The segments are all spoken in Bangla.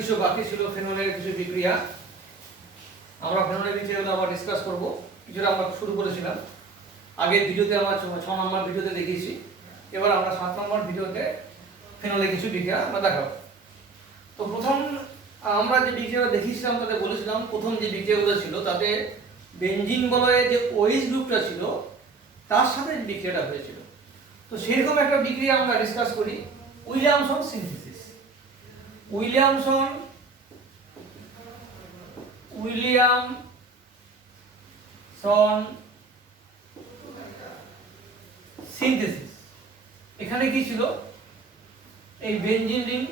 কিছু বাকি ছিল ফেনলের কিছু বিক্রিয়া। আমরা ফেনলের বিক্রিয়াগুলো আবার ডিসকাস করব। কিছুটা আমরা শুরু করেছিলাম আগের ভিডিওতে, আমরা 6 নম্বর ভিডিওতে দেখিয়েছি। এবার আমরা 7 নম্বর ভিডিওতে ফেনলের কিছু বিক্রিয়া আমরা দেখাবো। তো প্রথম আমরা যে বিক্রিয়াটা দেখিয়েছিলাম তাতে বলেছিলাম প্রথম যে বিক্রিয়াগুলো ছিল তাতে বেনজিন বলয়ে যে OH গ্রুপটা ছিল তার সাথে বিক্রিয়াটা হয়েছিল। তো সেরকম একটা বিক্রিয়া আমরা ডিসকাস করি, উইলিয়ামসন সিনথেসিস। Williamson synthesis. এখানে কি ছিল, এই বেনজিন রিং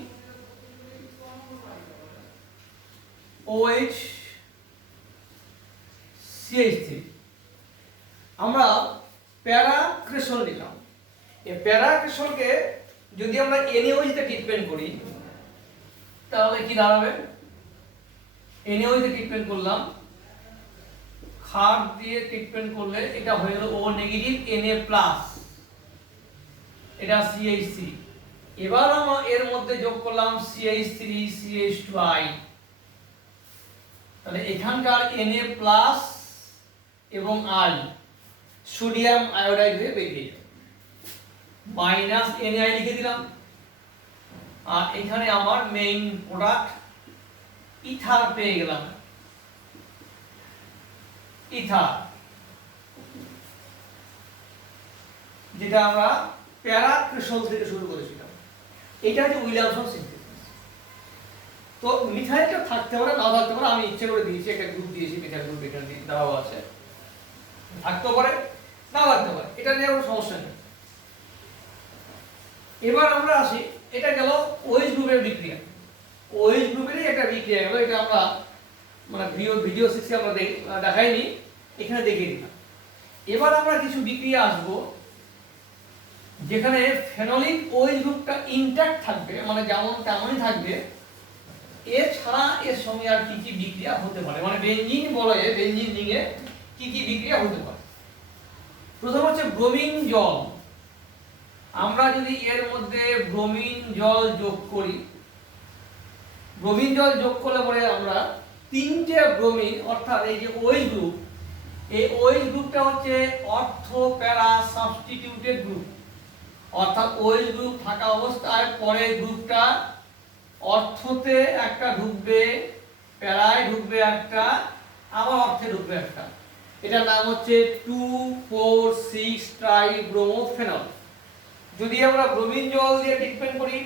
OH CH3 আমরা প্যারাক্রেসল নিলাম। এই প্যারাক্রেসলকে যদি আমরা NaOH তে ট্রিটমেন্ট করি তাহলে কি দাঁড়াবে, NaOH তে ট্রিটমেন্ট করলাম, ক্ষার দিয়ে ট্রিটমেন্ট করলে এটা হয়ে গেল O নেগেটিভ Na প্লাস, এটা CH3। এবার আমরা এর মধ্যে যোগ করলাম CH3 CH2I, তাহলে এখানকার Na প্লাস এবং I সোডিয়াম আয়োডাইড হয়ে বেরিয়ে যাবে, মাইনাস Na লিখে দিলাম। আর এখানে আমার মেইন প্রোডাক্ট ইথার পেয়ে গেলাম, ইথার, যেটা আমরা প্যারাক্রেসল থেকে শুরু করেছিলাম। এটা হচ্ছে উইলিয়ামসন সিনথেসিস। তো মিথাইলটা থাকতে পারে না থাকতে পারে, আমি ইচ্ছে করে দিয়েছি, একটা গ্রুপ দিয়েছি, মিথাইল গ্রুপ এখানে দেওয়া আছে, থাকতে পারে না থাকতে পারে, এটা নিয়ে কোনো সমস্যা নেই। এবার আমরা আসি, এটা গেল OH গ্রুপের বিক্রিয়া, OH গ্রুপেরই একটা বিক্রিয়া গেল। এটা আমরা মানে ভিডিও 6 আমরা দেখাইনি, এখানে দেখিয়ে দিলাম। এবার আমরা কিছু বিক্রিয়া আসবো যেখানে ফেনলিক OH গ্রুপটা ইনট্যাক্ট থাকবে, মানে যেমন তেমনই থাকবে, এছাড়া এর সঙ্গে আর কি কি বিক্রিয়া হতে পারে, মানে বেনজিন বলয়ে বেনজিন রিংয়ে কি কি বিক্রিয়া হতে পারে। প্রথম হচ্ছে ব্রোমিন জল। আমরা যদি এর মধ্যে ব্রোমিন জল যোগ করি, ব্রোমিন জল যোগ করলে পরে আমরা 3টে ব্রোমিন, অর্থাৎ এই যে OH গ্রুপ, এই OH গ্রুপটা হচ্ছে অর্থো প্যারা সাবস্টিটিউটেড গ্রুপ, অর্থাৎ OH গ্রুপ থাকা অবস্থায় পরের গ্রুপটা অর্থতে একটা ঢুকবে, প্যারায় ঢুকবে একটা, আবার অর্থে ঢুকবে একটা। এটার নাম হচ্ছে 2,4,6 ট্রাইব্রোমোফেনল। যদি আমরা ব্রোমিন জল দিয়ে ট্রিটমেন্ট করি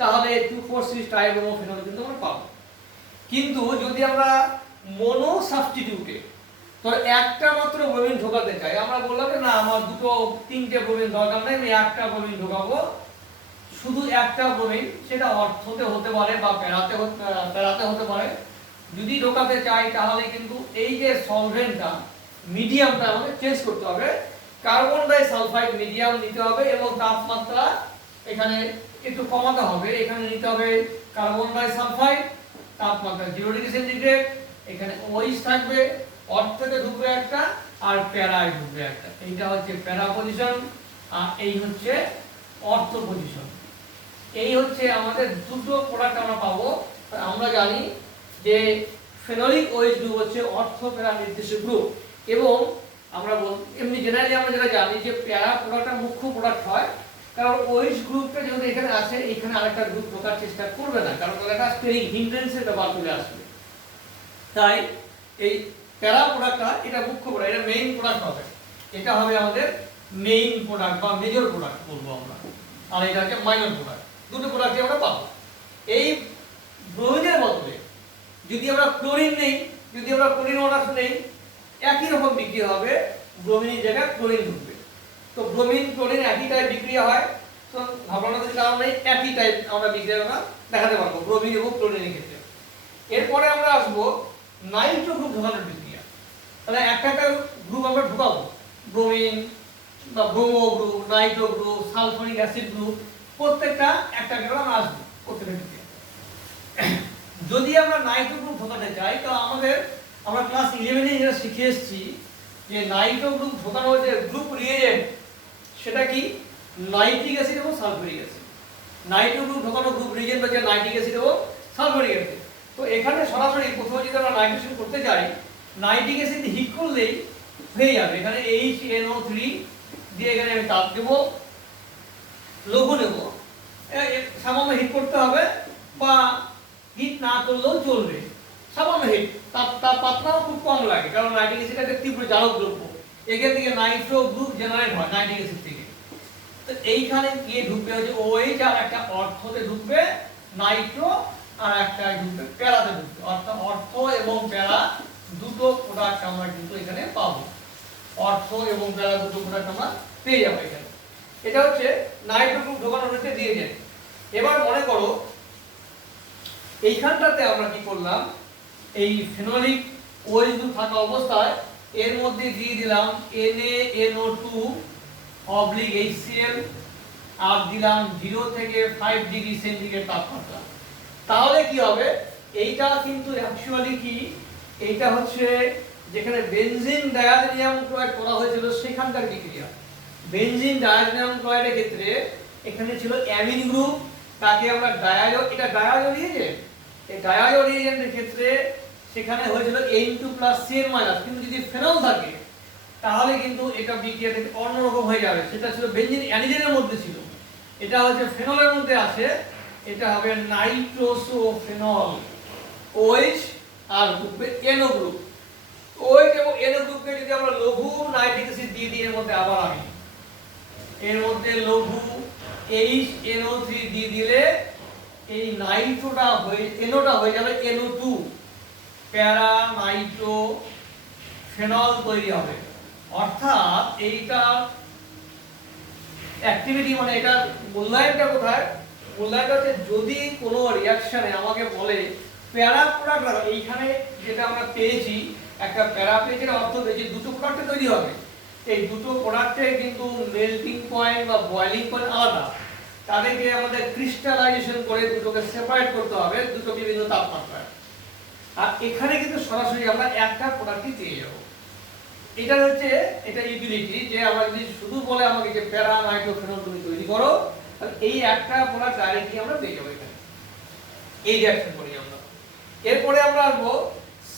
তাহলে 2,4,6 ট্রাইব্রোমোফেনল কিন্তু আমরা পাবো। কিন্তু যদি আমরা মনো সাবস্টিটিউটে তো একটা মাত্র ব্রোমিন ঢোকাতে চাই, আমরা বললাম না আমার 2-3টে ব্রোমিন দরকার নেই, আমি একটা ব্রোমিন ঢোকাবো, শুধু একটা ব্রোমিন, সেটা অর্থতে হতে পারে বা প্যারাতে হতে পারে। যদি ঢোকাতে চাই তাহলে কিন্তু এই যে সলভেন্টটা, মিডিয়ামটা আমাদের চেঞ্জ করতে হবে, কার্বন ডাই সালফাইড মিডিয়াম নিতে হবে এবং তাপমাত্রা এখানে একটু কমাতে হবে। এখানে নিতে হবে কার্বন ডাই সালফাইড, তাপমাত্রা 0 ডিগ্রি সেন্টিগ্রেড, এখানে OH থাকবে, অর্থতে ঢুকবে একটা আর প্যারায় ঢুকবে একটা। এইটা হচ্ছে প্যারা পজিশন আর এই হচ্ছে অর্থ পজিশন। এই হচ্ছে আমাদের দুটো প্রোডাক্ট আমরা পাবো। আমরা জানি যে ফেনলিক OH গ্রুপ হচ্ছে অর্থ প্যারা নির্দিষ্ট গ্রুপ, এবং আমরা এমনি জেনারেলি আমরা যেটা জানি যে প্যারা প্রোডাক্টটা মুখ্য প্রোডাক্ট হয়, কারণ OH গ্রুপটা যেহেতু এখানে আছে, এখানে আরেকটা গ্রুপ ঢোকার চেষ্টা করবে না, কারণ তাহলে একটা স্টেরিক হিন্ড্রেন্সের ব্যাপার চলে আসবে। তাই এই প্যারা প্রোডাক্টটা এটা মুখ্য প্রোডাক্ট, এটা মেইন প্রোডাক্ট হবে, এটা হবে আমাদের মেইন প্রোডাক্ট বা মেজর প্রোডাক্ট বলবো আমরা, আর এটা হচ্ছে মাইনর প্রোডাক্ট। দুটো প্রোডাক্টই আমরা পাবো। এই ব্রোমিনের বদলে যদি আমরা ক্লোরিন নেই, যদি আমরা ক্লোরিন ওয়াটার নেই, একই রকম বিক্রিয়া হবে, ব্রোমিনের জায়গায় ক্লোরিন ঢুকবে। তো ব্রোমিন ক্লোরিন একই টাইপ বিক্রিয়া হয়, তো ভাবনার কিছু কারণ নেই, একই টাইপ আমরা বিক্রিয়া দেখাতে পারবো ব্রোমিন এবং ক্লোরিনের ক্ষেত্রে। এরপরে আমরা আসবো নাইট্রো গ্রুপ ঢোকানোর বিক্রিয়া। তাহলে একটা একটা গ্রুপ আমরা ঢোকাবো, ব্রোমিন বা bromo group, Nitro group, sulphonic acid group, প্রত্যেকটা একটা করে আমরা আসবো প্রত্যেকটা বিক্রিয়া। যদি আমরা নাইট্রো গ্রুপ ঢোকাতে চাই তো আমরা ক্লাস 11 যেটা শিখে এসেছি যে নাইট্রো গ্রুপ ঢোকানোর যে গ্রুপ রিয়েজেন্ট সেটা কি, নাইট্রিক অ্যাসিড এবং সালফিউরিক অ্যাসিড। নাইট্রো গ্রুপ ঢোকানো গ্রুপ রিয়েজেন্ট হচ্ছে নাইট্রিক অ্যাসিড এবং সালফিউরিক অ্যাসিড। তো এখানে সরাসরি প্রথমে যদি আমরা নাইট্রেশন করতে যাই, নাইট্রিক অ্যাসিড হিট করলেই হয়ে যাবে। এখানে HNO3 দিয়ে এখানে আমি তাপ দেব, লঘু নেব, সামান্য হিট করতে হবে বা হিট না করলেও চলবে, সামান্য হিট, তাপমাত্রাও খুব কম লাগে, কারণ নাইট্রিক অ্যাসিড একটা তীব্র জারক দ্রব্য। এখান থেকে নাইট্রো গ্রুপ জেনারেট হয় নাইট্রিক অ্যাসিড থেকে। তো এইখানে গিয়ে ঢুকবে হচ্ছে OH, আর একটা অর্থতে ঢুকবে নাইট্রো, আর একটা ঢুকবে প্যারাতে ঢুকবে। অর্থাৎ অর্থ এবং প্যারা দুটো প্রোডাক্ট আমরা কিন্তু এখানে পাবো। অর্থ এবং প্যারা দুটো প্রোডাক্ট আমরা পেয়ে যাবো এখানে। এটা হচ্ছে নাইট্রো গ্রুপ ঢোকানোর ক্ষেত্রে দিয়ে দেন। এবার মনে করো এইখানটাতে আমরা কি করলাম, এই ফেনোলিক OH গ্রুপ থাকা অবস্থায় এর মধ্যে দিয়ে দিলাম NaNO2/HCl, আর দিলাম 0 থেকে 5 ডিগ্রি সেন্টিগ্রেড তাপমাত্রা। তাহলে কি হবে, এইটা কিন্তু অ্যাকচুয়ালি কি, এইটা হচ্ছে যেখানে বেনজিন ডায়াজোনিয়াম ক্লোরাইড করা হয়েছিল সেখানকার বিক্রিয়া। বেনজিন ডায়াজোনিয়াম ক্লোরাইডের ক্ষেত্রে এখানে ছিল অ্যামিন গ্রুপ, তাকে আমরা ডায়াজো, এটা ডায়াজো রিয়েজেন্ট, এই ডায়াজো রিয়েজেন্টের ক্ষেত্রে সেখানে হয়েছিল N2+Cl-, কিন্তু যদি ফেনল থাকে তাহলে কিন্তু এটা বিক্রিয়া থেকে অন্যরকম হয়ে যাবে। সেটা ছিল বেনজিন অ্যানিজেনের মধ্যে ছিল, এটা হচ্ছে ফেনলের মধ্যে আছে, এটা হবে নাইট্রোসোফেনল। OH আর গ্রুপে NO গ্রুপ, OH এবং NO গ্রুপকে যদি আমরা লঘু নাইট্রিক অ্যাসিড দিয়ে দিই, এর মধ্যে আবার আমি এর মধ্যে লঘু HNO3 দিয়ে দিলে এই নাইট্রোটা হয়ে NOটা হয়ে যাবে NO2, প্যারা নাইট্রো ফেনল তৈরি হবে। অর্থাৎ এইটা অ্যাক্টিভিটি, মানে এটা মূল্যায়নটা কোথায়, মূল্যায়নটা হচ্ছে যদি কোনো রিঅ্যাকশনে আমাকে বলে প্যারা প্রোডাক্ট, এইখানে যেটা আমরা পেয়েছি একটা প্যারা পেয়েছি, অর্থ পেয়েছি দুটো প্রোডাক্ট তৈরি হবে। এই দুটো প্রোডাক্টের কিন্তু মেল্টিং পয়েন্ট বা বয়লিং পয়েন্ট আলাদা, তাদেরকে আমাদের ক্রিস্টালাইজেশন করে দুটোকে সেপারেট করতে হবে দুটো বিভিন্ন তাপমাত্রায়। আর এখানে কিন্তু সরাসরি আমরা একটা প্রোডাক্টই পেয়ে যাব। এটা হচ্ছে এটা ইউটিলিটি, যে আমরা যদি শুধু বলে আমাকে যে প্যারা নাইট্রোফেনল তুমি তৈরি করো, তাহলে এই একটা প্রোডাক্ট ডাইরেক্টলি আমরা পেয়ে যাবো এখানে, এই রিঅ্যাকশন করি আমরা। এরপরে আমরা আসবো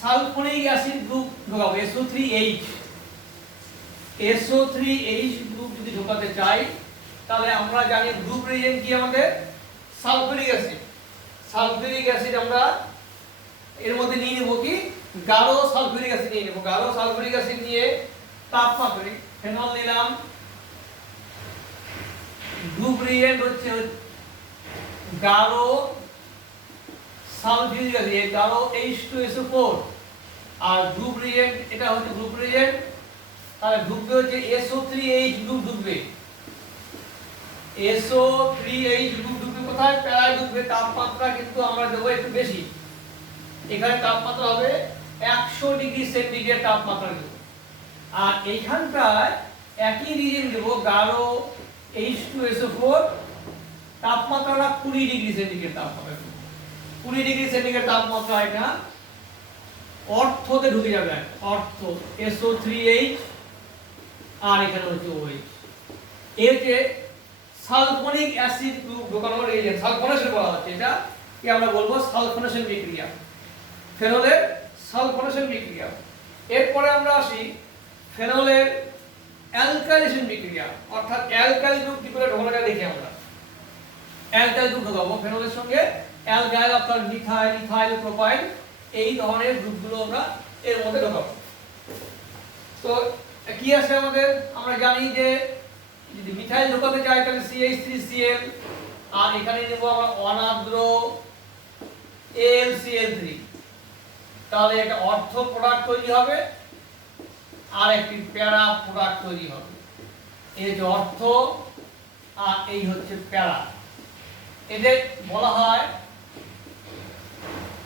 সালফোনিক অ্যাসিড গ্রুপ ঢোকাবো, SO3H। SO3H গ্রুপ যদি ঢোকাতে চাই তাহলে আমরা জানি গ্রুপ রিজেন্ট কি আমাদের সালফিউরিক অ্যাসিড। সালফিউরিক অ্যাসিড আমরা এর মধ্যে নিয়ে নেব কি গাঢ় সালফিউরিক অ্যাসিড নিয়ে নেব। গাঢ় সালফিউরিক অ্যাসিড নিয়ে তাপমাত্রা ফেনল নিলাম, গ্রুপ রিজেন্ট হচ্ছে গাঢ় সালফিউরিক অ্যাসিড, গাঢ় H2SO4, আর গ্রুপ রিজেন্ট এটা হচ্ছে গ্রুপ রিজেন্ট, তাহলে ঢুকবে হচ্ছে SO3H গ্রুপ ঢুকবে। SO3H গ্রুপ ঢুকবে কোথায়, প্যারায় ঢুকবে। তাপমাত্রা কিন্তু আমরা দেবো একটু বেশি, এখানে তাপমাত্রা হবে 100 ডিগ্রি সেন্টিগ্রেড তাপমাত্রা দেব। আর এইখানটায় একই রিজেন্ট দেব গাঢ় H2SO4, তাপমাত্রাটা 20 ডিগ্রি সেন্টিগ্রেড তাপমাত্রা, 20 ডিগ্রি সেন্টিগ্রেড তাপমাত্রা এটা অর্থতে ঢুকে যাবে। অর্থ SO3H আর এখানে হচ্ছে OH, এর যে সালফোনিক অ্যাসিড গ্রুপ ঢোকানোর রিজেন্ট, সালফোনেশন বলা হচ্ছে, এটা কি আমরা বলবো সালফোনেশন বিক্রিয়া, ফেনলের সালফোনেশন বিক্রিয়া। এরপরে আমরা আসি ফেনলের অ্যালকাইলেশন বিক্রিয়া, অর্থাৎ অ্যালকাইল গ্রুপ কি করে ঢোকানোটা দেখি আমরা। অ্যালকাইল গ্রুপ ঢোকাবো ফেনলের সঙ্গে অ্যালকাইল, অর্থাৎ মিথাইল, ইথাইল, প্রোপাইল, এই ধরনের গ্রুপগুলো আমরা এর মধ্যে ঢোকাবো। তো কি আছে আমাদের, আমরা জানি যে যদি মিথাইল ঢোকাতে চাই তাহলে CH3Cl, আর এখানে নেব আমরা অনার্দ্র AlCl3, তাহলে একটা অর্থ প্রোডাক্ট তৈরি হবে আর একটি প্যারা প্রোডাক্ট তৈরি হবে। এই যে অর্থ আর এই হচ্ছে প্যারা, এদের বলা হয়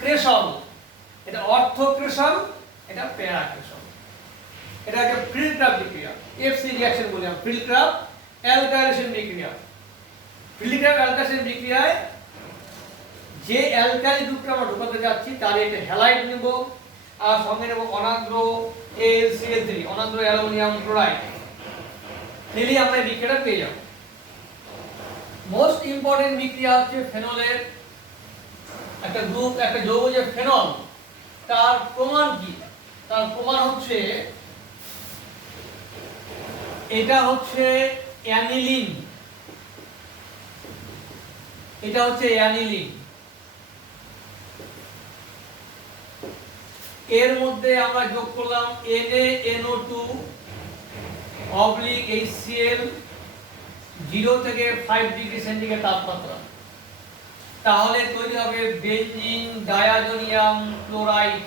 ক্রেশল। এটা অর্থ ক্রেশল, এটা প্যারা ক্রেশল। এটা একটা ফিল্ট্রাপ বিক্রিয়া, FC রিঅ্যাকশন বলি আমরা, ফিল্ট্রাপ অ্যালকাইলেশন বিক্রিয়া। ফিল্ট্রাপ অ্যালকাইলেশন বিক্রিয়ায় যে অ্যালকাইল গ্রুপটা আমরা ঢোকাতে যাচ্ছি তার একটা হ্যালাইড নেব, আর সঙ্গে নেব অনার্দ্র AlCl3, অনার্দ্র অ্যালুমিনিয়াম ক্লোরাইড, নিলে আমরা এই বিক্রিয়াটা পেয়ে যাব। মোস্ট ইম্পর্টেন্ট বিক্রিয়া হচ্ছে ফেনলের একটা গ্রুপ, একটা যৌগ যে ফেনল, তার প্রমাণ কি? তার প্রমাণ হচ্ছে এটা হচ্ছে অ্যানিলিন, এটা হচ্ছে অ্যানিলিন। এর মধ্যে আমরা যোগ করলাম NaNO2 অবলিক HCl 0 থেকে 5 ডিগ্রি সেন্টিগ্রেড তাপমাত্রা, তাহলে তৈরি হবে বেনজিন ডায়াজোনিয়াম ক্লোরাইড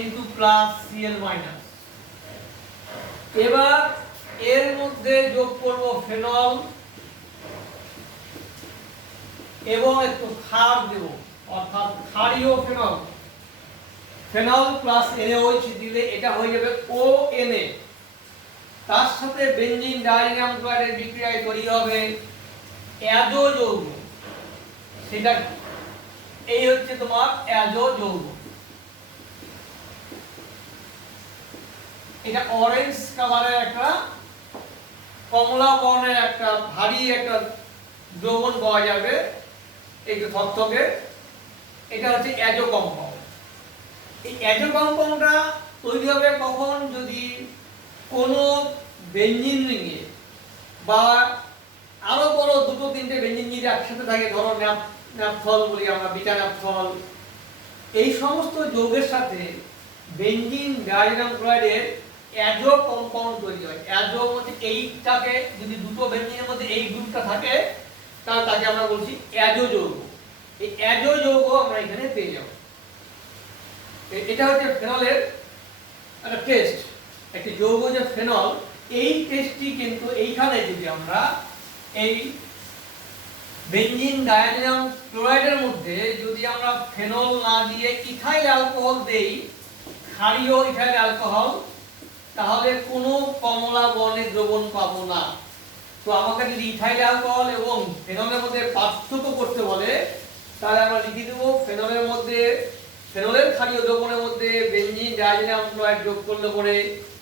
N2+Cl-। এবার এর মধ্যে যোগ করব ফেনল এবং একটু ক্ষার দেব, অর্থাৎ ক্ষারীয় ফেনল, ফেনল প্লাস NaOH দিলে এটা হয়ে যাবে ONA। তার সাথে বেনজিন ডায়াজোনিয়াম ক্লোরাইডের বিক্রিয়ায় তৈরি হবে অ্যাজো যৌগ। সেটা এই হচ্ছে তোমার অ্যাজো যৌগ। এটা অরেঞ্জ কালারের একটা কমলা বর্ণের একটা ভারী একটা দ্রবণ পাওয়া যাবে, এই যে থকথকে, এটা হচ্ছে অ্যাজো কম্পাউন্ড। এই অ্যাজো কম্পাউন্ডটা তৈরি হবে কখন? যদি কোনো বেনজিন রিংয়ে বা আরো বড় দুটো তিনটে বেনজিন যদি একসাথে থাকে, ধরো ন্যাপথল বলি আমরা, বিটা ন্যাপথল, এই সমস্ত যৌগের সাথে বেনজিন ডায়াজোনিয়াম ক্লোরাইডের অ্যাজো কম্পাউন্ড তৈরি হয়। অ্যাজো মধ্যে এইটাকে যদি দুটো বেনজিনের মধ্যে এই গ্রুপটা থাকে, তাহলে তাকে আমরা বলছি অ্যাজো যৌগ। এই অ্যাজো যৌগ আমরা এখানে পেয়ে যাব। এটা হচ্ছে ফেনলের একটা টেস্ট, একটা যৌগ যে ফেনল, এই টেস্টটি কিন্তু এইখানে যদি আমরা এই বেনজিন ডায়াজোনিয়াম ক্লোরাইডের মধ্যে যদি আমরা ফেনল না দিয়ে ইথাইল অ্যালকোহল দেই, ক্ষারীয় ইথাইল অ্যালকোহল, তাহলে কোনো কমলা বর্ণের দ্রবণ পাবো না। তো আমাকে যদি ইথাইল অ্যালকোহল এবং ফেনলের মধ্যে পার্থক্য করতে বলে, তাহলে আমরা লিখে দেব ফেনলের মধ্যে, ফেনলের ক্ষারীয় দ্রবণের মধ্যে বেনজিন ডায়াজোনিয়াম ক্লোরাইড যোগ করলে পরে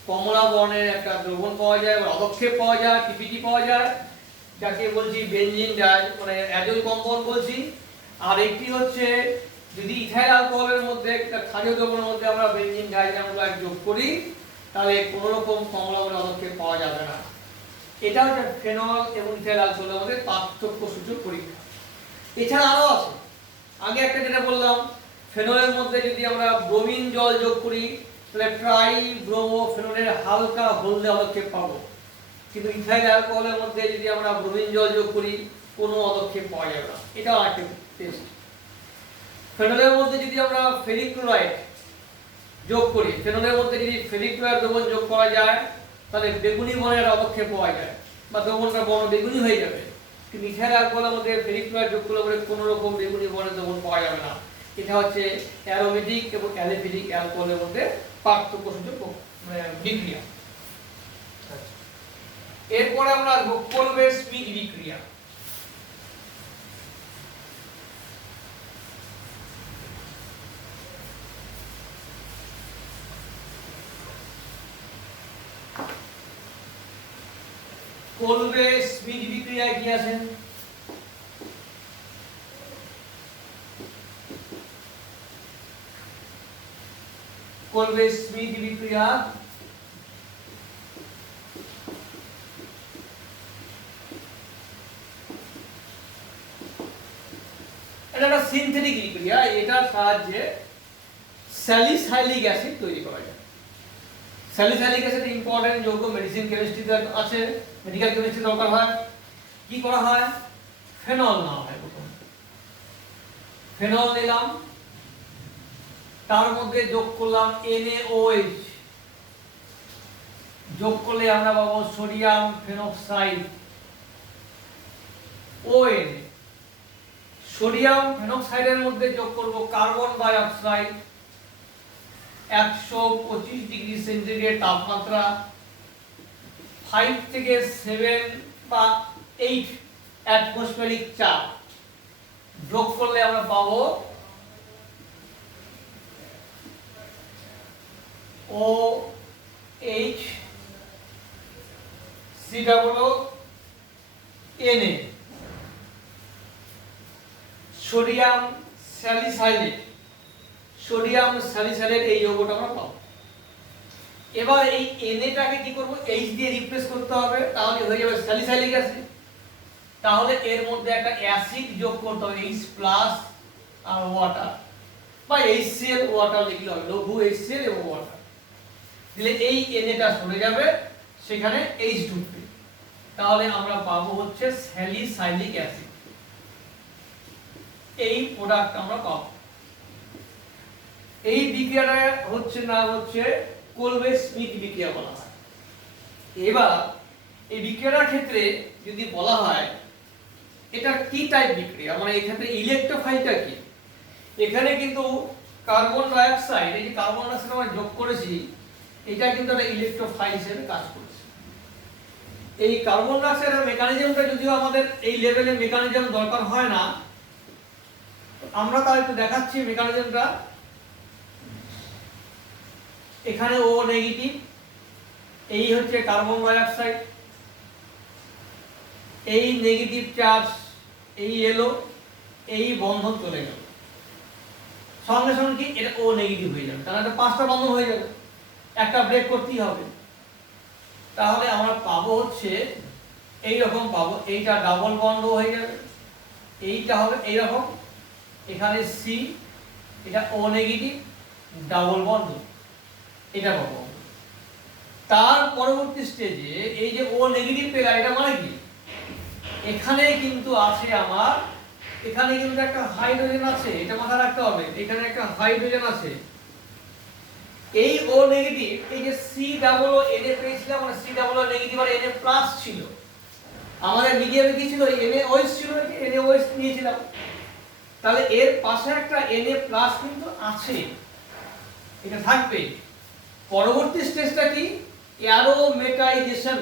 কমলা বর্ণের একটা দ্রবণ পাওয়া যায়, বা অদক্ষেপ পাওয়া যায়, পিপিটি পাওয়া যায়, যাকে বলছি বেনজিন মানে অ্যাজো কম্পাউন্ড বলছি। আর একটি হচ্ছে যদি ইথাইল অ্যালকোহলের মধ্যে একটা ক্ষারীয় দ্রবণের মধ্যে আমরা বেনজিন ডায়াজোনিয়াম ক্লোরাইড যোগ করি, তাহলে কোনো রকম কমলা বর্ণের অদক্ষেপ পাওয়া যাবে না। এটা হচ্ছে ফেনল এবং ইথাইল অ্যালকোহলের মধ্যে পার্থক্য সূচক পরীক্ষা। এছাড়া আরো আছে, আগে একটা যেটা বললাম, ফেনলের মধ্যে যদি আমরা ব্রোমিন জল যোগ করি, তাহলে ট্রাই ব্রোমো ফেনলের হালকা হলদে অদক্ষেপ পাবো। কিন্তু ইথাইল অ্যালকোহলের মধ্যে যদি আমরা ব্রোমিন জল যোগ করি, কোনো অদক্ষেপ পাওয়া যাবে না। এটাও একটা টেস্ট। ফেনলের মধ্যে যদি আমরা ফেরিক ক্লোরাইড যোগ করি, ফেনলের মধ্যে যদি ফেরিক ক্লোরাইড দ্রবণ যোগ করা যায়, তাহলে বেগুনি বর্ণের অদক্ষেপ পাওয়া যায়, বা দ্রবণটা বর্ণ বেগুনি হয়ে যাবে। কিন্তু ইথাইল অ্যালকোহলের মধ্যে ফেরিক ক্লোরাইড যোগ করলে পরে কোনো রকম বেগুনি বর্ণের দ্রবণ পাওয়া যাবে না। এটা হচ্ছে অ্যারোমেটিক এবং অ্যালিফিলিক অ্যালকোহলের মধ্যে পার্থক্য সূচক বিক্রিয়া। এরপরে আমরা করবে স্মিথ বিক্রিয়া। করবে স্মিথ বিক্রিয়ায় কি আছে? করবে স্মিথ বিক্রিয়া এটা একটা সিনথেটিক বিক্রিয়া। এটার সাহায্যে স্যালিসাইলিক অ্যাসিড তৈরি করা যায়। স্যালিসাইলিক অ্যাসিড ইম্পর্টেন্ট যৌগ, মেডিসিন কেমিস্ট্রিতে আছে, মেডিকেল কেমিস্ট্রি দরকার হয়। কি করা হয়? ফেনল নেওয়া হয়। প্রথমে ফেনল নিলাম, তার মধ্যে যোগ করলাম NaOH, যোগ করলে আমরা পাবো সোডিয়াম ফেনক্সাইড ON। সোডিয়াম ফেনক্সাইডের মধ্যে যোগ করব carbon die oxide, 125 degree centigrade তাপমাত্রা, 5 থেকে 7 বা 8 অ্যাটমসফিয়ারিক চাপ, যোগ করলে আমরা পাবো OH COO Na। Sodium salicylate, sodium salicylate এই যৌগটা আমরা পাবো। এবার এই Na-টাকে কি করব, H দিয়ে রিপ্লেস করতে হবে, তাহলে হয়ে যাবে স্যালিসাইলিক অ্যাসিড। তাহলে এর মধ্যে একটা অ্যাসিড যোগ করতে হবে, H+ আর ওয়াটার, বা HCl ওয়াটার লিখলে হবে, লঘু HCl এবং ওয়াটার দিলে এই Na-টা সরে যাবে, সেখানে H ঢুকবে, তাহলে আমরা পাবো হচ্ছে স্যালিসাইলিক অ্যাসিড। এই প্রোডাক্ট আমরা পাবো। এই বিক্রিয়াটা হচ্ছে নাম হচ্ছে কোলবে-স্মিথ বিক্রিয়া বলা হয়। এবার এই বিক্রিয়ার ক্ষেত্রে যদি বলা হয় এটা কি টাইপ বিক্রিয়া, মানে এখানে ইলেকট্রোফাইলটা কি, এখানে কিন্তু কার্বন ডাই অক্সাইড, এই যে কার্বন ডাই অক্সাইড আমরা যোগ করেছি, এটা কিন্তু একটা ইলেকট্রোফাইল হিসেবে কাজ করছে। এই কার্বন ডাই অক্সাইডের মেকানিজমটা যদিও আমাদের এই লেভেলে মেকানিজম দরকার হয় না, আমরা তাহলে একটু দেখাচ্ছি মেকানিজমটা। এখানে O নেগেটিভ, এই হচ্ছে কার্বন ডাই অক্সাইড, এই নেগেটিভ চার্জ, এই এলো, এই বন্ধন চলে গেল, সঙ্গে সঙ্গে কি এটা O নেগেটিভ হয়ে যাবে, তাহলে এটা 5টা বন্ধন হয়ে যাবে, একটা ব্রেক করতেই হবে। তাহলে আমরা পাবো হচ্ছে এই রকম পাবো, এইটা ডাবল বন্ড হয়ে যাবে, এইটা হবে এই রকম, এখানে C, এটা O নেগেটিভ ডাবল বন্ড, এটা পাবো। তার পরবর্তী স্টেজে এই যে O নেগেটিভ পেলা, এটা মানে কি, এখানে কিন্তু আছে আমার, এখানে কিন্তু একটা হাইড্রোজেন আছে, এটা মাথায় রাখতে হবে, এখানে একটা হাইড্রোজেন আছে। এই O নেগেটিভ, এই যে C ডাবল ও Na পেয়েছিলাম, মানে C ডাবল ও নেগেটিভ আর Na প্লাস ছিল, আমাদের মিডিয়ামে কি ছিল, NaOH ছিল, NaOH নিয়েছিলাম, তাহলে এর পাশে একটা Na প্লাস কিন্তু আছে, এটা থাকবে। পরবর্তী স্টেজটা কি, অ্যারোমেটাইজেশন।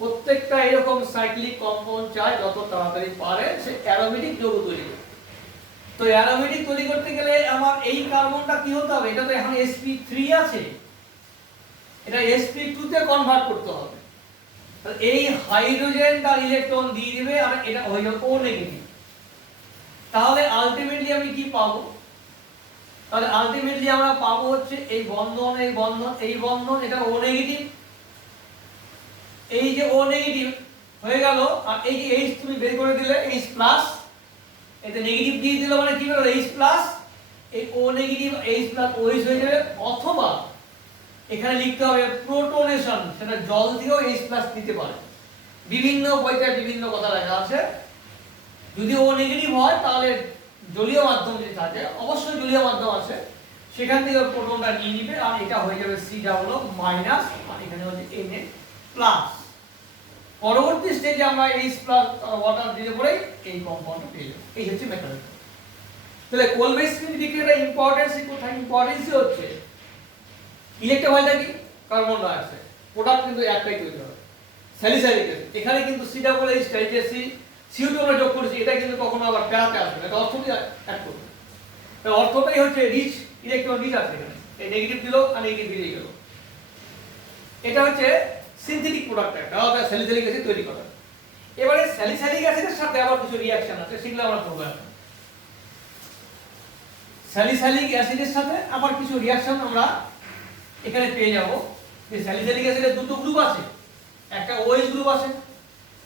প্রত্যেকটা এরকম সাইক্লিক কম্পাউন্ড চায় যত তাড়াতাড়ি পারে সে অ্যারোমেটিক যৌগ তৈরি করে। তো অ্যারোমেটিক তৈরি করতে গেলে আমার এই কার্বনটা কি হতে হবে, এটা তো এখন sp3 আছে, এটা sp2 তে কনভার্ট করতে হবে। তাহলে এই হাইড্রোজেন তার ইলেকট্রন দিয়ে দিবে আর এটা হয়ে যাবে O নেগেটিভ। তাহলে আলটিমেটলি আমি কি পাবো, তাহলে আলটিমেটলি আমরা পাবো হচ্ছে এই বন্ধন, এই বন্ধন, এই বন্ধন, এটা O নেগেটিভ, এই যে O নেগেটিভ হয়ে গেল, আর এই যে H তুমি বের করে দিলে H প্লাস, এতে নেগেটিভ দিয়ে দিলে মানে কি হলো H প্লাস, এই O negative H plus OH হয়ে যাবে, অথবা এখানে লিখতে হবে প্রোটনেশন, সেটা জল দিয়েও H প্লাস দিতে পারে, বিভিন্ন বইতে বিভিন্ন কথা লেখা আছে। যদি O নেগেটিভ হয় তাহলে জলীয় মাধ্যম যেটা আছে, অবশ্যই জলীয় মাধ্যম আছে, সেখান থেকে প্রোটনটা নিয়ে নিবে, আর এটা হয়ে যাবে C ডাবল মাইনাস, আর এখানে হচ্ছে Na প্লাস। পরবর্তী স্টেজে আমরা H প্লাস ওয়াটার দিলে পরে এই কম্পাউন্ডটা পেয়ে যাব। এই হচ্ছে মেকানিজম। তাহলে কোলবে-স্মিথ বিক্রিয়াটা ইম্পর্টেন্স কোথায়, ইম্পর্টেন্স হচ্ছে ইলেকট্রোফাইলটা কি, কার্বন ডাই অক্সাইড, প্রোডাক্ট কিন্তু একটাই তৈরি হবে, স্যালিসাইলিক অ্যাসিড। এখানে কিন্তু C ডাবল H টাইজেসি CO2 আমরা যোগ করেছি, এটা কিন্তু কখনো আবার প্যারাতে আসবে, এটা অর্থটি অ্যাড করবে। তার অর্থটাই হচ্ছে রিচ, ইলেকট্রন রিচ আছে এখানে, এই নেগেটিভ দিলো আর নেগেটিভ দিয়ে গেল। এটা হচ্ছে সিনথেটিক প্রোডাক্ট, একটা আলাদা স্যালিসাইলিক অ্যাসিড তৈরি করা। এবারে স্যালিসাইলিক অ্যাসিডের সাথে আবার কিছু রিঅ্যাকশন আছে, সেগুলো আমরা পড়ব এখন। স্যালিসাইলিক অ্যাসিডের সাথে আবার কিছু রিঅ্যাকশন আমরা এখানে পেয়ে যাব। যে স্যালিসাইলিক অ্যাসিডের দুটো গ্রুপ আছে, একটা OH গ্রুপ আছে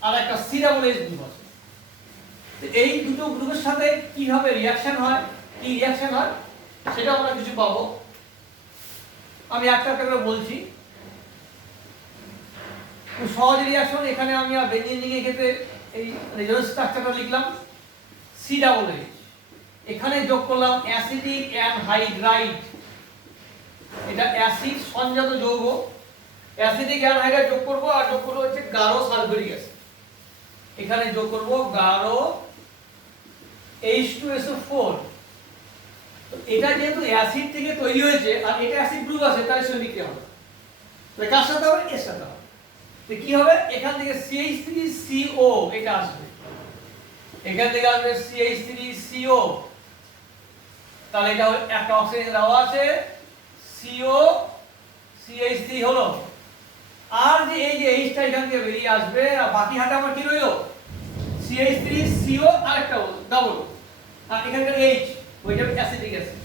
আর একটা C ডাবল H গ্রুপ আছে। তো এই দুটো গ্রুপের সাথে কিভাবে রিঅ্যাকশন হয়, কি রিঅ্যাকশন হয় সেটা আমরা কিছু পাবো। আমি একটা একটা করে বলছি, খুব সহজ রিঅ্যাকশন। এখানে আমি বেঞ্জিন রিংয়ের ক্ষেত্রে এই রেজোনেন্স স্ট্রাকচারটা লিখলাম C ডাবল H, এখানে যোগ করলাম অ্যাসিডিক অ্যানহাইড্রাইড, এটা অ্যাসিড সংজাত যৌগ, অ্যাসিডিক অ্যানহাইড্রাইড যোগ করব, আর যোগ করব হচ্ছে গাঢ় সালফিউরিক অ্যাসিড, এখানে যোগ করব গাঢ় H2SO4। তো এটা যেহেতু অ্যাসিড থেকে তৈরি হয়েছে আর এটা অ্যাসিড গ্রুপ আছে, তাহলে সঙ্গে বিক্রিয়া হবে, তাহলে কার সাথে হবে, এর সাথে হবে। তো কি হবে, এখান থেকে CH3CO এটা আসবে, এখান থেকে আসবে CH3CO, তাহলে এটা একটা অক্সিজেন দেওয়া আছে CO CH3 হলো, আর যে এই যে H টা এখান থেকে বেরিয়ে আসবে, আর বাকি হাতে আমার কি রইলো CH3CO আর একটা ডাবল, আর এখানকার H হয়ে যাবে অ্যাসিটিক অ্যাসিড,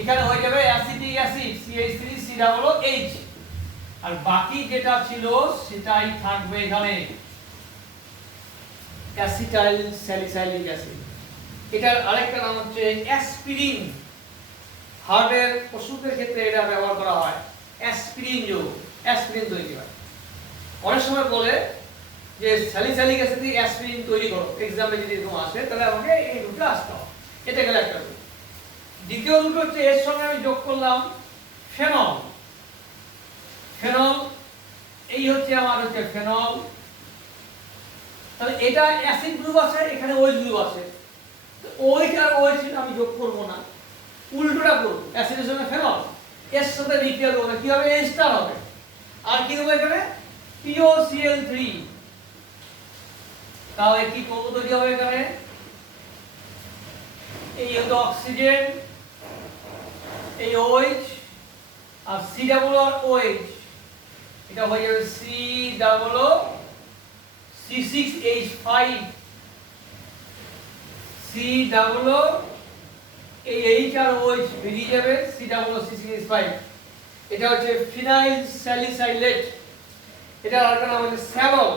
এখানে হয়ে যাবে অ্যাসিটিক অ্যাসিড CH3COOH, আর বাকি যেটা ছিল সেটাই থাকবে এখানে অ্যাসিটাইল স্যালিসাইলিক অ্যাসিড। এটার আরেকটা নাম হচ্ছে অ্যাসপিরিন। হার্টের ওষুধের ক্ষেত্রে এটা ব্যবহার করা হয়, অ্যাসপিরিন যোগ, অ্যাসপিরিন তৈরি হয়। অনেক সময় বলে যে স্যালিসাইলিক অ্যাসিড দিয়ে অ্যাসপিরিন তৈরি করো, এক্সামে যদি এরকম আসে তাহলে আমাকে এই রুটটা আসতে হবে। এটা গেল একটা রুট। দ্বিতীয় রুট হচ্ছে এর সঙ্গে আমি যোগ করলাম ফেনল। ফেনল এই হচ্ছে আমার হচ্ছে ফেনল, তাহলে এটা অ্যাসিড গ্রুপ আছে, এখানে OH গ্রুপ আছে, তো OH আর OH আমি যোগ করব না, উল্টোটা করব, অ্যাসিডের সঙ্গে ফেনল এর সাথে বিক্রিয়া করব, কি হবে H স্টার হবে, আর কি হবে এখানে POCl3, তাহলে কি কত তৈরি হবে এখানে, এই হলো অক্সিজেন, এই OH আর C ডাবল আর OH, এটা হয়ে যাবে C double O C6H5, C double O এই H আর OH বেরিয়ে যাবে, C ডাবল ও C6H5, এটা হচ্ছে ফিনাইল স্যালিসাইলেট, এটা আরেকটা নাম হচ্ছে স্যালল,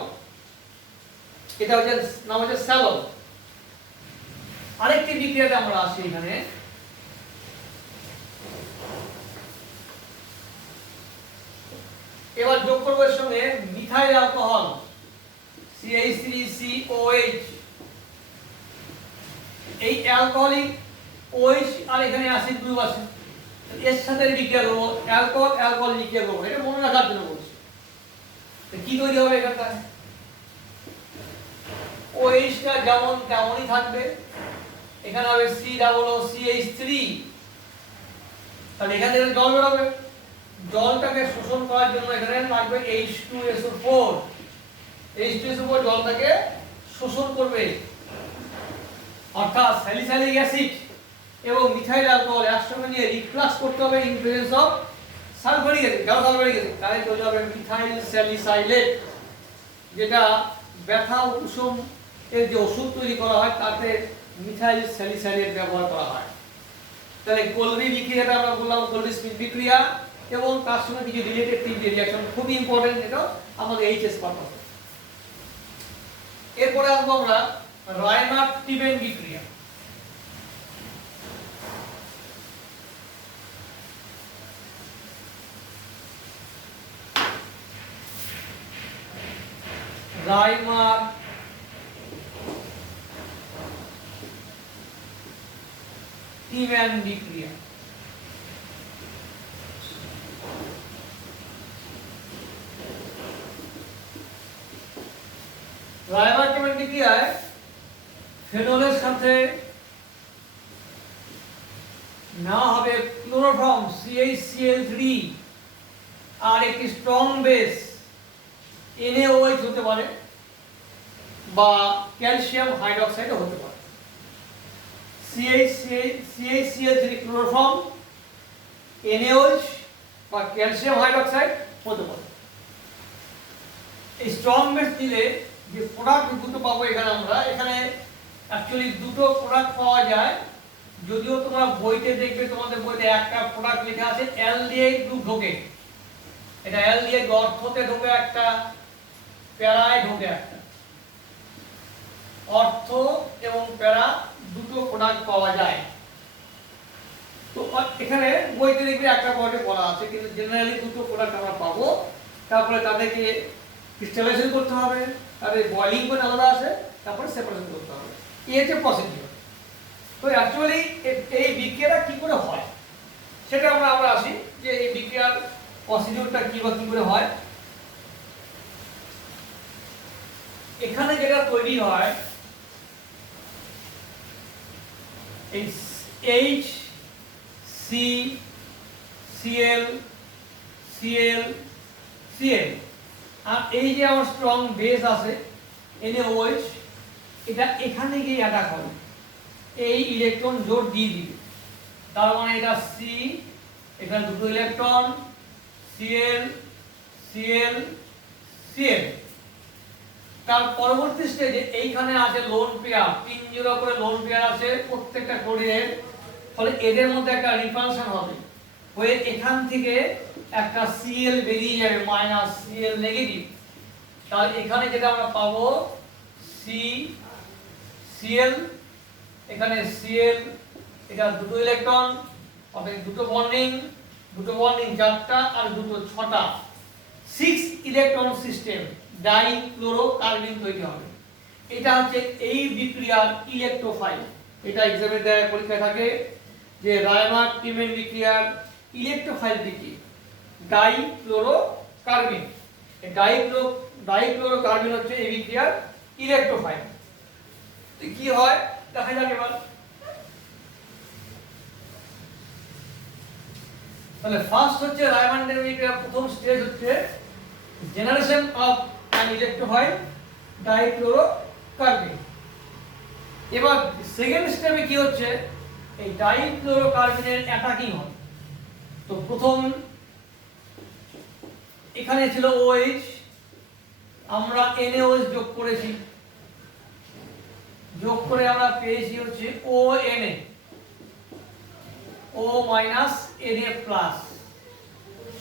এটা হচ্ছে নাম হচ্ছে স্যালল। আরেকটি বিক্রিয়াতে আমরা আসি এখানে, এবার যোগ করব এর সঙ্গে মিথাইল অ্যালকোহল CH3COH, এই অ্যালকোহলিক OH আর এখানে অ্যাসিড গ্রুপ আছে, এর সাথে বিক্রিয়া করব, অ্যালকোহল অ্যালকোহল বিক্রিয়া করব, এটা মনে রাখার জন্য বলছি। তো কি তৈরি হবে এখানটা, OH টা যেমন তেমনই থাকবে, এখানে হবে C ডাবল ও CH3, তাহলে এখান থেকে জল বেরোবে, জলটাকে শোষণ করার জন্য এখানে লাগবে H2SO4, H2SO4 জলটাকে শোষণ করবে, অর্থাৎ স্যালিসাইলিক অ্যাসিড এবং মিথাইল অ্যালকোহল একসঙ্গে নিয়ে রিফ্লাক্স করতে হবে in presence of sulphuric acid, গাঢ় সালফারিক অ্যাসিড, তাহলে তৈরি হবে মিথাইল স্যালিসাইলেট, যেটা ব্যথা উপশম এর যে ওষুধ তৈরি করা হয় তাতে মিথাইল স্যালিসাইলেট ব্যবহার করা হয়। তাহলে কোলরি বিক্রিয়াটা আমরা বললাম কোলরি স্মিথ বিক্রিয়া, এবং তার সঙ্গে কিছু রিলেটেড তিনটি রিঅ্যাকশন খুবই ইম্পর্টেন্ট, এটা আমাদের এইচএস পারপাস। এরপরে আসবো আমরা রায়নার্ড-টিবেন বিক্রিয়া। রায়নার্ড-টিবেন বিক্রিয়া, রায়নার্ড-টিবেন বিক্রিয়ায় ফেনলের সাথে না হবে ক্লোরোফর্ম CHCl3 আর একটি স্ট্রং বেস NaOH হতে পারে বা ক্যালসিয়াম হাইড্রোক্সাইড হতে পারে। CHCl3 ক্লোরোফর্ম, NaOH বা ক্যালসিয়াম হাইড্রোক্সাইড হতে পারে। এই স্ট্রং বেস দিলে যে প্রোডাক্ট দুটো পাবো এখানে, আমরা এখানে অ্যাকচুয়ালি দুটো প্রোডাক্ট পাওয়া যায়, যদিও তোমরা বইতে দেখবে, তোমাদের বইতে একটা প্রোডাক্ট লেখা আছে অ্যালডিহাইড গ্রুপ ঢোকে, এটা অ্যালডিহাইড অর্থতে ঢোকে একটা, প্যারায় ঢোকে একটা, অর্থ এবং প্যারা দুটো প্রোডাক্ট পাওয়া যায়। তো এখানে বইতে দেখবে একটা পয়েন্টে বলা আছে, কিন্তু জেনারেলি দুটো প্রোডাক্ট আমরা পাবো, তারপরে তাদেরকে ক্রিস্টালাইজেশন করতে হবে, তাদের বয়লিং করে আলাদা আসে, তারপরে সেপারেশন করতে হবে, এই হচ্ছে প্রসিডিউর। তো অ্যাকচুয়ালি এই বিক্রিয়াটা কি করে হয় সেটা আমরা আসি, যে এই বিক্রিয়ার প্রসিডিউরটা কি বা কি করে হয়। এখানে যেটা তৈরি হয়, এই HCCl আর এই যে আমার স্ট্রং বেস আছে NaOH, এটা এখানে গিয়ে অ্যাটাক হবে, এই ইলেকট্রন জোড় দিয়ে দিবে, তার মানে এটা C, এখানে দুটো ইলেকট্রন Cl Cl Cl, তার পরবর্তী স্টেজে এইখানে আছে লোন পেয়ার, 3 করে লোন পেয়ার আছে প্রত্যেকটা ক্লোরিনের, ফলে এদের মধ্যে একটা রিপালশন হবে, হয়ে এখান থেকে একটা Cl বেরিয়ে যাবে মাইনাস Cl নেগেটিভ। তাহলে এখানে যেটা আমরা পাবো Cl, এখানে Cl, এটা দুটো ইলেকট্রন, অর্থাৎ দুটো বন্ডিং 4টা আর দুটো 6টা, 6 ইলেকট্রন সিস্টেম ডাইক্লোরোকার্বিন তৈরি হবে। এটা হচ্ছে এই বিক্রিয়ার ইলেকট্রোফাইল। এটা এক্সামে দেয়, পরীক্ষায় থাকে যে রায়মার্ক টিমেন বিক্রিয়ার ইলেকট্রোফাইলটি কি? ডাইক্লোরোকার্বিন। এই ডাইক্লোরোকার্বিন হচ্ছে এই বিক্রিয়ার ইলেকট্রোফাইল। তো কি হয় দেখা যাক এবার। তাহলে ফার্স্ট হচ্ছে রায়মার্ক টিমেন বিক্রিয়ার প্রথম স্টেজ হচ্ছে জেনারেশন অফ অ্যান ইলেকট্রোফাইল ডাইক্লোরোকার্বিন। এবার সেকেন্ড স্টেপে কি হচ্ছে, এই ডাইক্লোরোকার্বিনের অ্যাটাকিং হয়। তো প্রথম এখানে ছিল OH, আমরা NaOH যোগ করেছি, যোগ করে আমরা পেয়েছি হচ্ছে ONA, O Na plus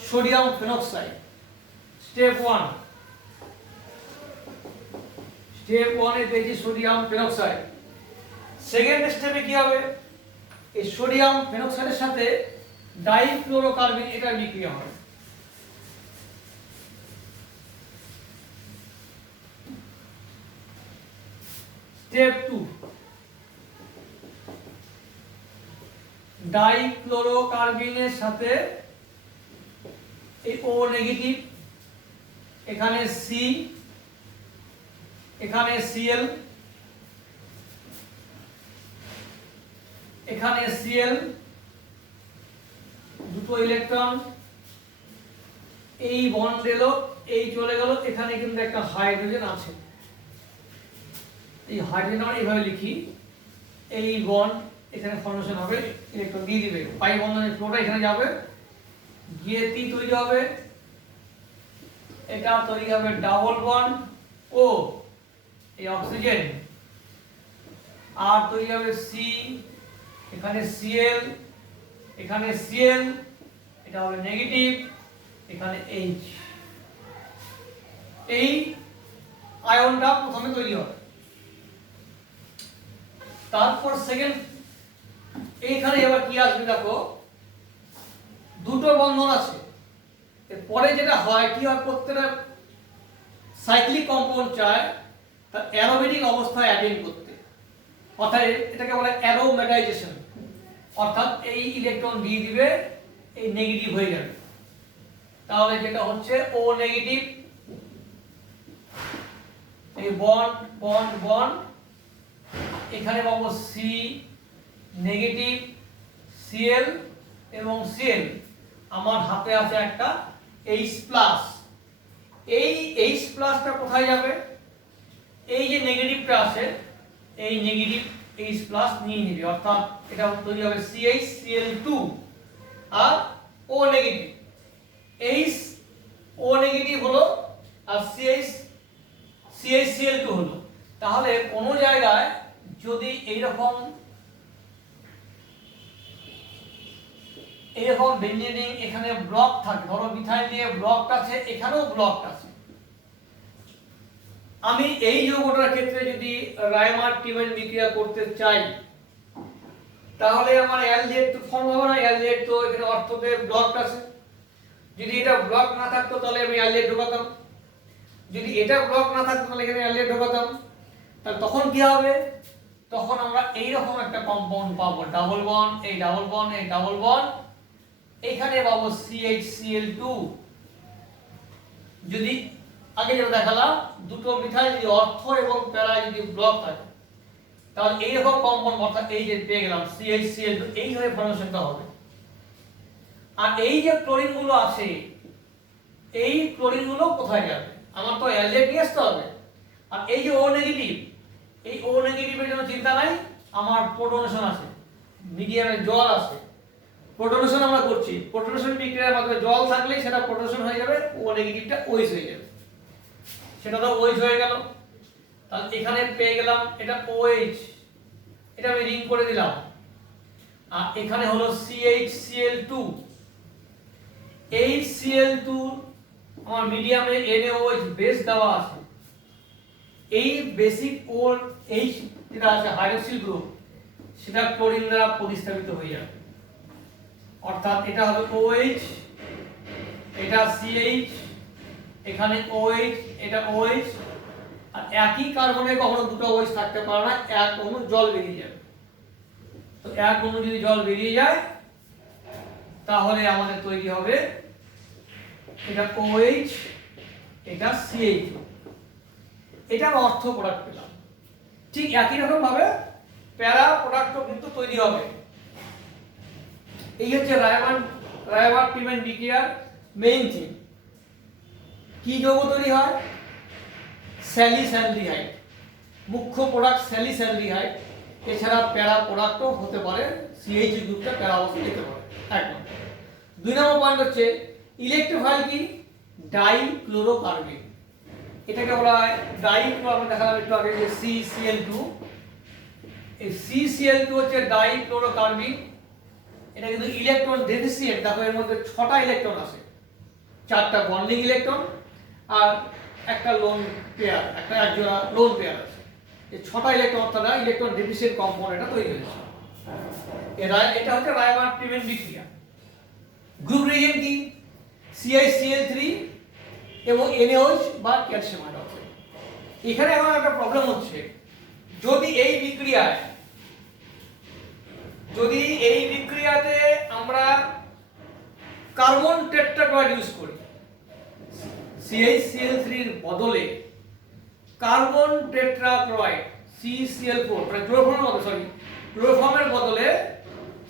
sodium phenoxide. Step 1 এ পেয়েছি সোডিয়াম ফেনক্সাইড। সেকেন্ড স্টেপে কি হবে, এই সোডিয়াম ফেনক্সাইডের সাথে ডাইক্লোরোকার্বিন এটা বিক্রিয়া হবে। স্টেপ 2 ডাইক্লোরোকার্বিনের সাথে এই O নেগেটিভ, এখানে C, এখানে Cl, এখানে Cl, দুটো ইলেকট্রন, এই বন্ড এলো, এই চলে গেল, এখানে কিন্তু একটা হাইড্রোজেন আছে। এই হাইড্রোজেন আমরা এইভাবে লিখি, এই বন্ড এখানে ফর্মেশন হবে, ইলেকট্রন দিয়ে দিবে, পাই বন্ধনের ফ্লোটা এখানে যাবে, গিয়ে টি তৈরি হবে, এটা তৈরি হবে ডাবল বন্ড ও এই অক্সিজেন, আর তৈরি হবে C, এখানে Cl, এখানে Cl, এটা হবে নেগেটিভ, এখানে H। এই আয়নটা প্রথমে তৈরি হবে। তারপর সেকেন্ড এইখানে এবার কি আসবে দেখো, দুটো বন্ধন আছে। এরপরে যেটা হয় কি হয়, প্রত্যেকটা সাইক্লিক কম্পাউন্ড চায় তার অ্যারোমেটিক অবস্থায় অ্যাটেইন করতে, অর্থাৎ এটাকে বলে অ্যারোমেটাইজেশন, অর্থাৎ এই ইলেকট্রন দিয়ে দিবে, এই নেগেটিভ হয়ে যাবে। তাহলে যেটা হচ্ছে O নেগেটিভ, এই বন্ড বন্ড বন্ড, এখানে পাবো C নেগেটিভ, Cl এবং Cl, আমার হাতে আছে একটা H প্লাস। এই H প্লাসটা কোথায় যাবে, এই যে নেগেটিভটা আছে, এই নেগেটিভ H প্লাস নিয়ে নেবে, অর্থাৎ এটা তৈরি হবে CH Cl2 আর O negative, H O negative হলো আর CH Cl2 হলো। তাহলে কোনো জায়গায় যদি এইরকম বেঞ্জিন এখানে ব্লক থাকে, ধরো মিথাইল দিয়ে ব্লক আছে, এখানেও ব্লক আছে, আমি এই যৌগটার ক্ষেত্রে যদি রায়মার্ক টিমেন বিক্রিয়া করতে চাই, তাহলে আমার অ্যালজেড তো ফর্ম হবে না, অ্যালজেড তো এখানে অর্থতে ব্লক আছে, যদি এটা ব্লক না থাকতো তাহলে আমি অ্যালজেড ঢোকাতাম, যদি এটা ব্লক না থাকতো তাহলে এখানে অ্যালজেড ঢোকাতাম। তাহলে তখন কি হবে, তখন আমরা এইরকম একটা কম্পাউন্ড পাবো, ডাবল বন্ড, এই ডাবল বন্ড, এই ডাবল বন্ড, এখানে পাবো CHCl2। যদি আগে যেটা দেখালাম, দুটো মিথাইল যদি অর্থ এবং প্যারায় যদি ব্লক থাকে, তাহলে এইরকম কম্পাউন্ড, অর্থাৎ এই যে পেয়ে গেলাম CHCl2, এইভাবে ফর্মেশনটা হবে। আর এই যে ক্লোরিন গুলো আছে, এই ক্লোরিন গুলো কোথায় যাবে, আমার তো অ্যালজেড নিয়ে আসতে হবে। আর এই যে O নেগেটিভ, এই O নেগেটিভের জন্য চিন্তা নাই, আমার প্রোটনেশন আছে, মিডিয়ামে জল আছে, প্রোটনেশন আমরা করছি, প্রোটনেশন বিক্রিয়ার মাধ্যমে জল থাকলেই সেটা প্রোটনেশন হয়ে যাবে, O নেগেটিভটা OH হয়ে যাবে, সেটা তো OH হয়ে গেল। তাহলে এখানে পেয়ে গেলাম এটা OH, এটা আমি রিং করে দিলাম, আর এখানে হলো CHCl2, HCl2 আমার মিডিয়ামে NaOH বেস দেওয়া আছে, এই বেসিক ওর H যেটা আছে হাইড্রোক্সিল গ্রুপ সেটা ক্লোরিন দ্বারা প্রতিস্থাপিত হয়ে যাবে, অর্থাৎ এটা হবে OH, এটা CH, এখানে OH, এটা OH, আর একই কার্বনে কখনো দুটো OH থাকতে পারে না, এক অণু জল বেরিয়ে যাবে। তো এক অণু যদি জল বেরিয়ে যায় তাহলে আমাদের তৈরি হবে এটা OH, এটা CH, এটার অর্থ প্রোডাক্ট পেলাম। ঠিক একই রকম ভাবে প্যারা প্রোডাক্টও কিন্তু তৈরি হবে। এই হচ্ছে রায়বার্ট-পিমেন্ট বিক্রিয়ার মেইন থিম। কি যৌগ তৈরি হয়? স্যালিস্যালডিহাইড, মুখ্য প্রোডাক্ট স্যালিস্যালডিহাইড। এছাড়া প্যারা প্রোডাক্টও হতে পারে, CH গ্রুপটা প্যারা অবস্থায় যেতে পারে। একদম। 2 নম্বর পয়েন্ট হচ্ছে ইলেকট্রোফাইল কি? ডাইক্লোরোকার্বন। এটাকে বলা হয় ডাইক্লোরো, আমরা দেখালাম একটু আগে যে CCl2, এই CCl2 হচ্ছে ডাইক্লোরোকার্বন। এটা কিন্তু ইলেকট্রন ডেফিসিয়েন্ট, দেখো এর মধ্যে 6টা ইলেকট্রন আছে, 4টা বন্ডিং ইলেকট্রন আর একটা লোন পেয়ার, একটা একজোড়া লোন পেয়ার আছে। এই 6টা ইলেকট্রন, অর্থাৎ ইলেকট্রন ডেফিসিয়েন্ট কম্পাউন্ড এটা তৈরি হয়েছে। এটা হচ্ছে রায়বার্ট-পিমেন্ট বিক্রিয়া। গ্রুপ রিজেন্ট কি? CH-Cl3 এবং NaOH বা ক্যালসিয়াম হাইড্রোক্সাইড। এখানে এখন একটা প্রবলেম হচ্ছে, যদি এই বিক্রিয়াতে আমরা কার্বন টেট্রাক্লোরাইড ইউজ করি, CH-Cl3 এর বদলে কার্বন টেট্রাক্লোরাইড CCl4, মানে ক্লোরোফর্মের বদলে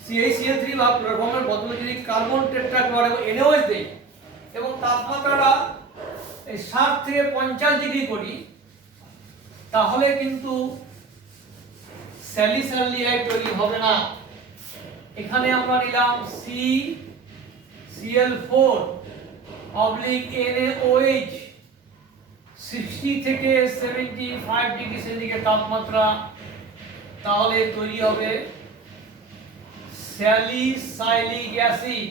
CH-Cl3 বা ক্লোরোফর্মের বদলে যদি কার্বন টেট্রাক্লোরাইড এবং NaOH দেই এবং তাপমাত্রাটা এই 60 থেকে 50 ডিগ্রি করি, তাহলে কিন্তু স্যালিস্যালডিহাইড তৈরি হবে না। এখানে আমরা নিলাম CCl4/NaOH, 60 থেকে 75 ডিগ্রি সেন্টিগ্রেড তাপমাত্রা, তাহলে তৈরি হবে স্যালিসাইলিক অ্যাসিড।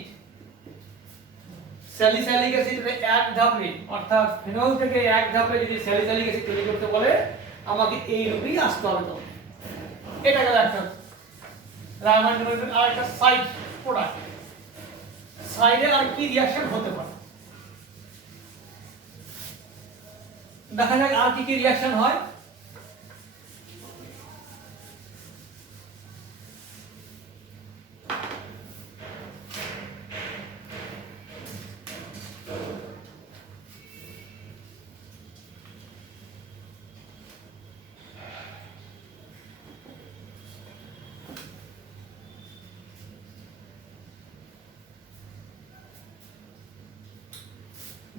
স্যালিসাইলিক অ্যাসিড এক ধাপে, অর্থাৎ ফেনল থেকে এক ধাপে যদি স্যালিসাইলিক অ্যাসিড তৈরি করতে বলে আমাকে এই রূপেই আসতে হবে। তো এটা গেল একটা রায়বার্ট-পিমেন্ট। আর একটা সাইড প্রোডাক্ট, সাইডে আর কি রিঅ্যাকশন হতে পারে দেখা যাক, আর কি কি রিঅ্যাকশন হয়।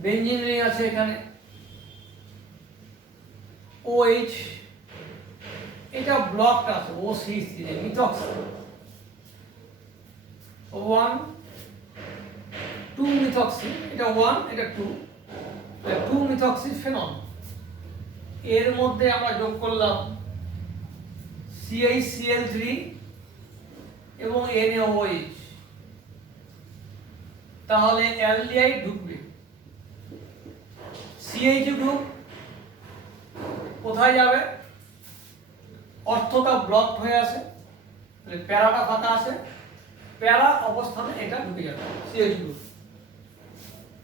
বেনজিন রিং আছে এখানে, OH, এটা ব্লকড আছে, OCH3 মিথক্সি, 1 2 মিথক্সি, এটা 1 এটা 2 মিথক্সি ফেনল। এর মধ্যে আমরা যোগ করলাম CH-Cl3 এবং NaOH, তাহলে অ্যালডিহাইড ঢুকবে। CH গ্রুপ কোথায় যাবে? অর্থটা ব্লকড হয়ে আছে, তাহলে প্যারাটা ফাঁকা আছে, প্যারা অবস্থানে এটা ঢুকে যাবে CH গ্রুপ।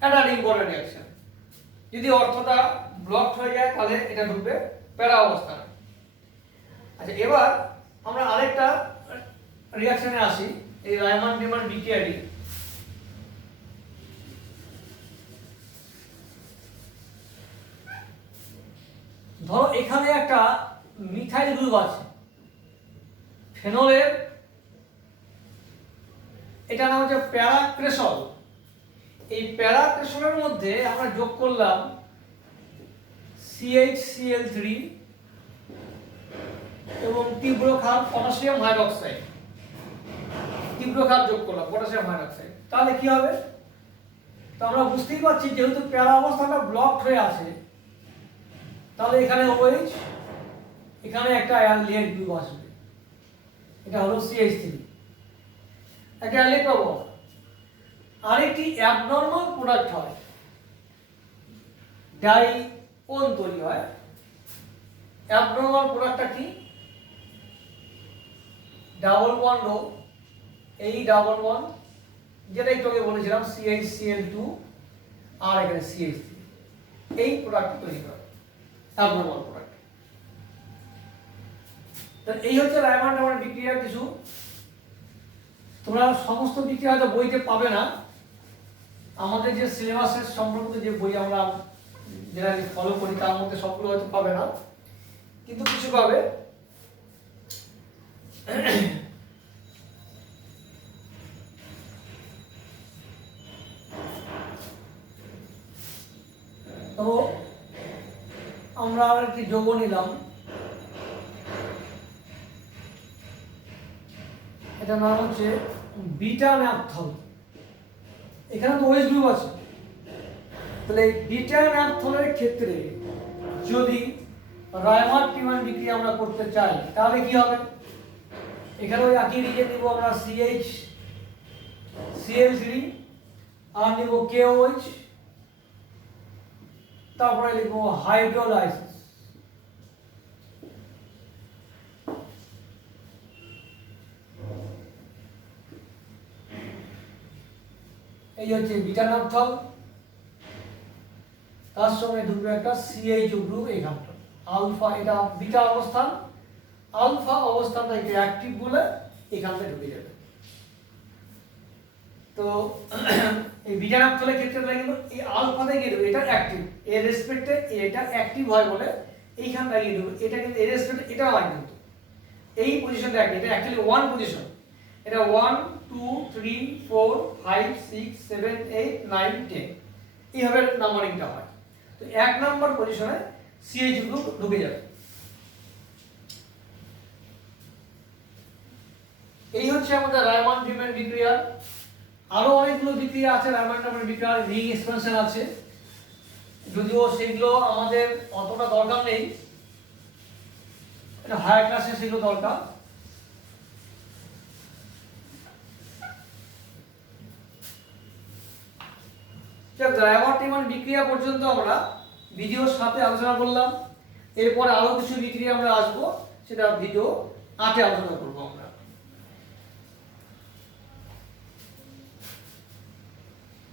এটা ইম্পর্টেন্ট রিঅ্যাকশন। যদি অর্থটা ব্লকড হয়ে যায় তাহলে এটা ঢুকবে প্যারা অবস্থানে। আচ্ছা, এবার আমরা আরেকটা রিঅ্যাকশনে আসি, এই রায়বার্ট-পিমেন্ট বিক্রিয়াটি। ধরো এখানে একটা মিথাইল গ্রুপ আছে ফেনলের, এটা নাম হচ্ছে প্যারাক্রেসল। এই প্যারাক্রেসলের মধ্যে আমরা যোগ করলাম CH-Cl3 এবং তীব্র ক্ষার পটাশিয়াম হাইড্রোক্সাইড, তীব্র ক্ষার যোগ করলাম পটাশিয়াম হাইড্রোক্সাইড, তাহলে কি হবে? তো আমরা বুঝতেই পারছি যেহেতু প্যারা অবস্থাটা ব্লকড হয়ে আছে, তাহলে এখানে OH এখানে একটা অ্যালডিহাইড গ্রুপ আসবে, এটা হলো CH3, একটা অ্যালডিহাইড পাবো। আরেকটি অ্যাবনর্মাল প্রোডাক্ট হয়, ডাইওন তৈরি হয়। অ্যাবনর্মাল প্রোডাক্টটা কি? ডাবল বন্ড ও এই ডাবল বন্ড, যেটা একটু আগে বলেছিলাম CH Cl2 আর এখানে CH3, এই প্রোডাক্ট তৈরি করে অ্যাবনর্মাল প্রোডাক্ট। তো এই হচ্ছে রায়মান ডায়মন্ড বিক্রিয়ার কিছু। তোমরা সমস্ত বিক্রিয়া হয়তো বইতে পাবে না, আমাদের যে সিলেবাসের সম্পর্কিত যে বই আমরা যেটা ফলো করি তার মধ্যে সবগুলো হয়তো পাবে না, কিন্তু কিছু পাবে। তো আমরা একটি যৌগ নিলাম, এটা নাম হচ্ছে বিটা ন্যাপথল। এখানে তো OH গ্রুপ আছে, তাহলে এই বিটা ন্যাপথলের ক্ষেত্রে যদি রায়মার টিমান বিক্রিয়া আমরা করতে চাই তাহলে কি হবে? এখানে ওই একই রিজেন নিব আমরা CH Cl3 আর নিব KOH, তারপরে লিখবো হাইড্রোলাইসিস। এই হচ্ছে বিটা ন্যাপথল, তার সঙ্গে ঢুকবে একটা CH গ্রুপ এখানটা আলফা, এটা বিটা অবস্থান, আলফা অবস্থানটা এটা অ্যাক্টিভ বলে এখানটা ঢুকে যাবে। তো এই বিটা ন্যাপথলের ক্ষেত্রে কিন্তু এই আলফাতে গিয়ে ঢুকবে, এটা অ্যাক্টিভ, এর রেসপেক্টে এটা অ্যাক্টিভ হয় বলে এইখানটা গিয়ে ঢুকবে। এটা কিন্তু এর রেসপেক্টে এটা হয়, কিন্তু এই পজিশনটা অ্যাক্টিভ, এটা অ্যাকচুয়ালি ওয়ান পজিশন, এটা 1 2 3 4 5 6 7 8 9 10 এইভাবে নাম্বারিংটা হয়। তো এক নাম্বার পজিশনে CH গ্রুপ ঢুকে যাবে। এই হচ্ছে আমাদের রায়মান ট্রিটমেন্ট বিক্রিয়া। আরো অনেকগুলো বিক্রিয়া আছে রায়মান ট্রিটমেন্ট বিক্রিয়ার, রিং এক্সপেনশন আছে, যদিও সেগুলো আমাদের অতটা দরকার নেই, এটা হায়ার ক্লাসে সেগুলো দরকার। রায়মান ট্রিটমেন্ট বিক্রিয়া পর্যন্ত আমরা ভিডিওর সাথে আলোচনা করলাম। এরপরে আরো কিছু বিক্রিয়া আমরা আসবো, সেটা ভিডিও 8 আলোচনা করবো।